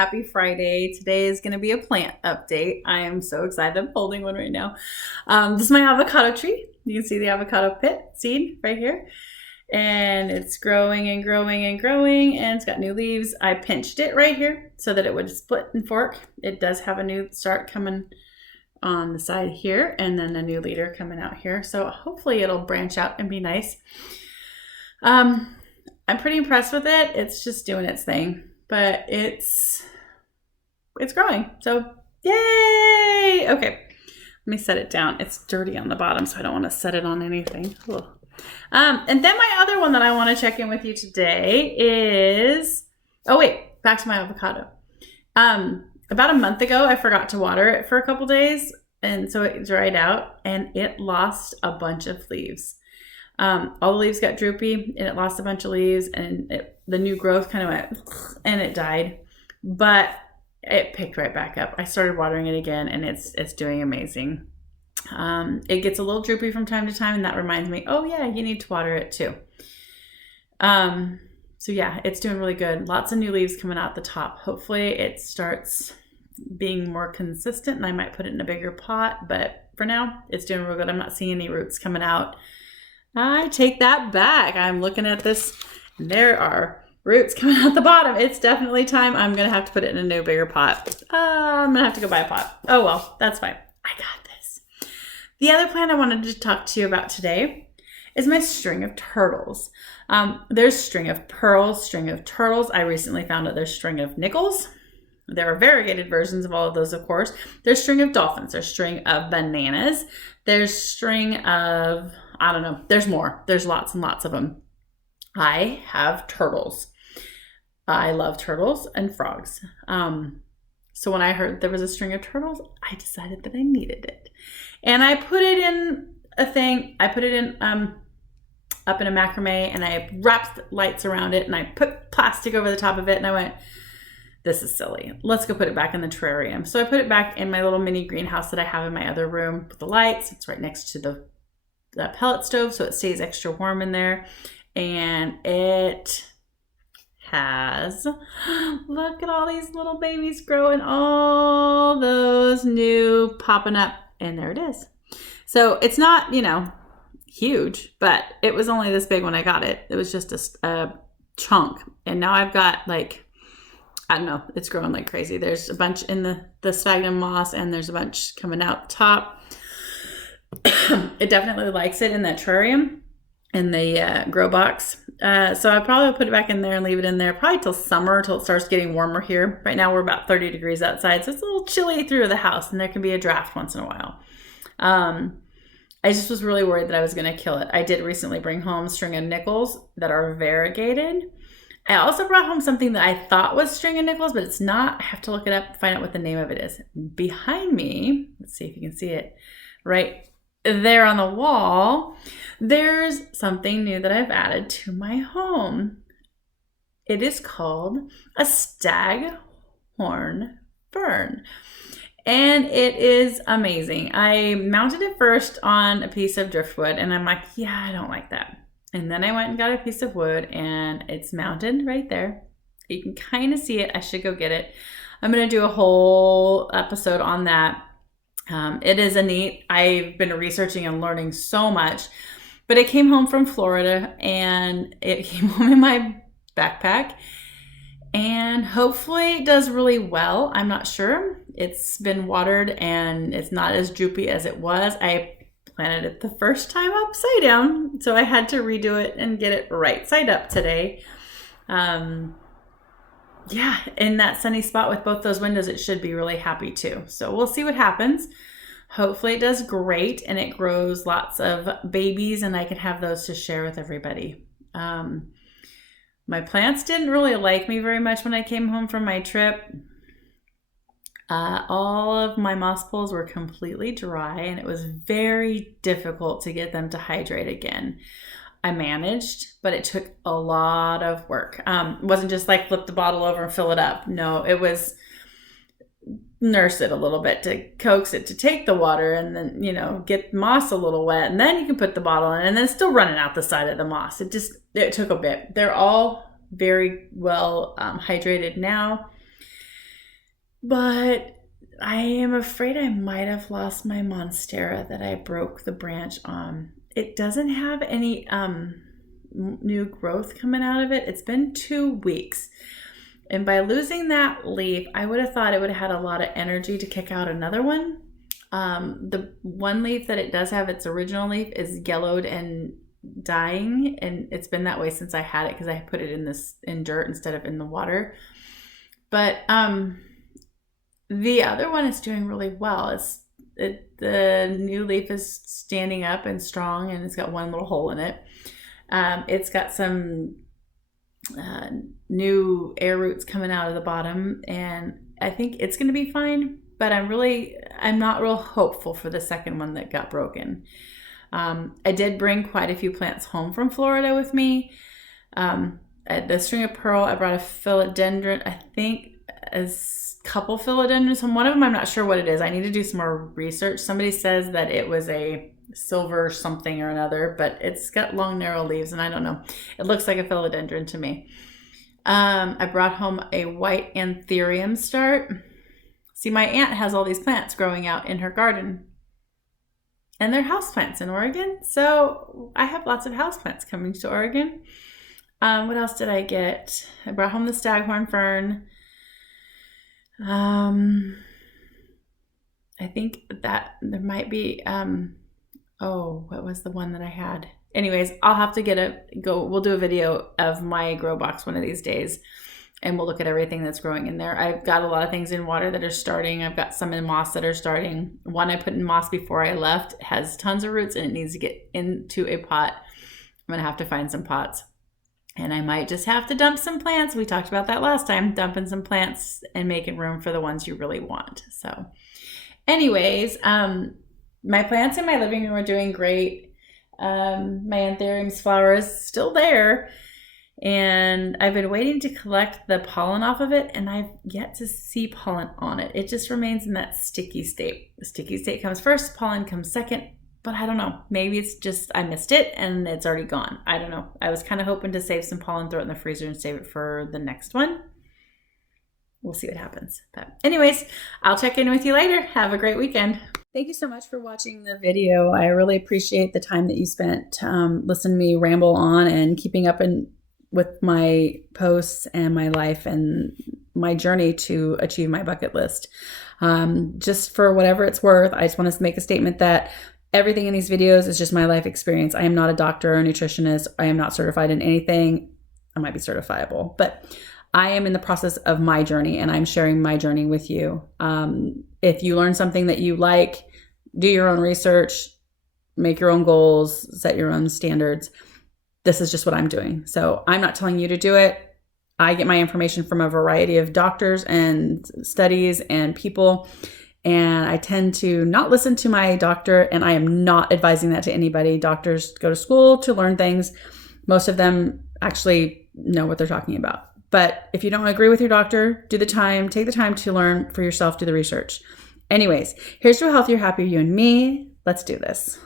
Happy Friday. Today is going to be a plant update. I am so excited. I'm holding one right now. This is my avocado tree. You can see the avocado pit seed right here. And it's growing and growing and growing, and it's got new leaves. I pinched it right here so that it would split and fork. It does have a new start coming on the side here, and then a new leader coming out here. So hopefully it'll branch out and be nice. I'm pretty impressed with it. It's just doing its thing, but it's growing. So yay! Okay, let me set it down. It's dirty on the bottom, so I don't want to set it on anything. Ugh. And then my other one that I want to check in with you today is, back to my avocado. About a month ago, I forgot to water it for a couple days, and so it dried out, and it lost a bunch of leaves. All the leaves got droopy, and it lost a bunch of leaves, and the new growth kind of went, and it died, but it picked right back up. I started watering it again, and it's doing amazing. It gets a little droopy from time to time, and that reminds me, oh yeah, you need to water it too. So yeah, it's doing really good. Lots of new leaves coming out the top. Hopefully it starts being more consistent, and I might put it in a bigger pot, but for now it's doing real good. I'm not seeing any roots coming out. I take that back. I'm looking at this, and there are roots coming out the bottom. It's definitely time. I'm gonna have to put it in a new bigger pot. I'm gonna have to go buy a pot. Oh well, that's fine. I got this. The other plant I wanted to talk to you about today is my string of turtles. There's string of pearls, string of turtles. I recently found out there's string of nickels. There are variegated versions of all of those, of course. There's string of dolphins. There's string of bananas. There's string of, I don't know. There's more. There's lots and lots of them. I have turtles. I love turtles and frogs. So when I heard there was a string of turtles, I decided that I needed it. And I put it in a thing. I put it in up in a macrame, and I wrapped lights around it, and I put plastic over the top of it, and I went, this is silly. Let's go put it back in the terrarium. So I put it back in my little mini greenhouse that I have in my other room with the lights. It's right next to the pellet stove, so it stays extra warm in there. And it has, look at all these little babies growing, all those new popping up, and there it is. So it's not, huge, but it was only this big when I got it. It was just a chunk, and now I've got I don't know, it's growing like crazy. There's a bunch in the sphagnum moss, and there's a bunch coming out the top. It definitely likes it in that terrarium, in the grow box. So I'll probably put it back in there and leave it in there probably till summer, till it starts getting warmer here. Right now we're about 30 degrees outside, so it's a little chilly through the house, and there can be a draft once in a while. I just was really worried that I was going to kill it. I did recently bring home a string of nickels that are variegated. I also brought home something that I thought was string of nickels, but it's not. I have to look it up, find out what the name of it is. Behind me, let's see if you can see it, right there on the wall, there's something new that I've added to my home. It is called a staghorn fern. And it is amazing. I mounted it first on a piece of driftwood, and I'm like, yeah, I don't like that. And then I went and got a piece of wood, and it's mounted right there. You can kind of see it. I should go get it. I'm going to do a whole episode on that. It is I've been researching and learning so much, but it came home from Florida, and it came home in my backpack, and hopefully it does really well. I'm not sure. It's been watered, and it's not as droopy as it was. I planted it the first time upside down, so I had to redo it and get it right side up today. Yeah, in that sunny spot with both those windows, it should be really happy too. So we'll see what happens. Hopefully it does great, and it grows lots of babies, and I can have those to share with everybody. My plants didn't really like me very much when I came home from my trip. All of my moss pools were completely dry, and it was very difficult to get them to hydrate again. I managed, but it took a lot of work. It wasn't just like flip the bottle over and fill it up. No, it was nurse it a little bit to coax it to take the water, and then, get moss a little wet, and then you can put the bottle in, and then it's still running out the side of the moss. It took a bit. They're all very well hydrated now. But I am afraid I might have lost my monstera that I broke the branch on. It doesn't have any new growth coming out of it. It's been 2 weeks. And by losing that leaf, I would have thought it would have had a lot of energy to kick out another one. The one leaf that it does have, its original leaf, is yellowed and dying, and it's been that way since I had it because I put it in dirt instead of in the water. But the other one is doing really well. The new leaf is standing up and strong, and it's got one little hole in it. It's got some new air roots coming out of the bottom, and I think it's going to be fine. But I'm not real hopeful for the second one that got broken. I did bring quite a few plants home from Florida with me. At the String of Pearl, I brought a philodendron, I think a couple philodendrons. One of them, I'm not sure what it is. I need to do some more research. Somebody says that it was a silver something or another, but it's got long, narrow leaves, and I don't know. It looks like a philodendron to me. I brought home a white anthurium start. See, my aunt has all these plants growing out in her garden, and they're houseplants in Oregon. So I have lots of houseplants coming to Oregon. What else did I get? I brought home the staghorn fern. I think that there might be, what was the one that I had? Anyways, I'll have to we'll do a video of my grow box one of these days, and we'll look at everything that's growing in there. I've got a lot of things in water that are starting. I've got some in moss that are starting. One I put in moss before I left. It has tons of roots, and it needs to get into a pot. I'm gonna have to find some pots. And I might just have to dump some plants. We talked about that last time, dumping some plants and making room for the ones you really want. So anyways, my plants in my living room are doing great. My anthurium's flower is still there. And I've been waiting to collect the pollen off of it, and I've yet to see pollen on it. It just remains in that sticky state. The sticky state comes first, pollen comes second. But I don't know. Maybe it's just I missed it and it's already gone. I don't know. I was kind of hoping to save some pollen, throw it in the freezer, and save it for the next one. We'll see what happens. But anyways, I'll check in with you later. Have a great weekend. Thank you so much for watching the video. I really appreciate the time that you spent listening to me ramble on and keeping up with my posts and my life and my journey to achieve my bucket list. Just for whatever it's worth, I just want to make a statement that everything in these videos is just my life experience. I am not a doctor or a nutritionist. I am not certified in anything. I might be certifiable, but I am in the process of my journey, and I'm sharing my journey with you. If you learn something that you like, do your own research, make your own goals, set your own standards. This is just what I'm doing. So I'm not telling you to do it. I get my information from a variety of doctors and studies and people. And I tend to not listen to my doctor, and I am not advising that to anybody. Doctors go to school to learn things. Most of them actually know what they're talking about. But if you don't agree with your doctor, take the time to learn for yourself, do the research. Anyways, here's to a healthier, happier you and me. Let's do this.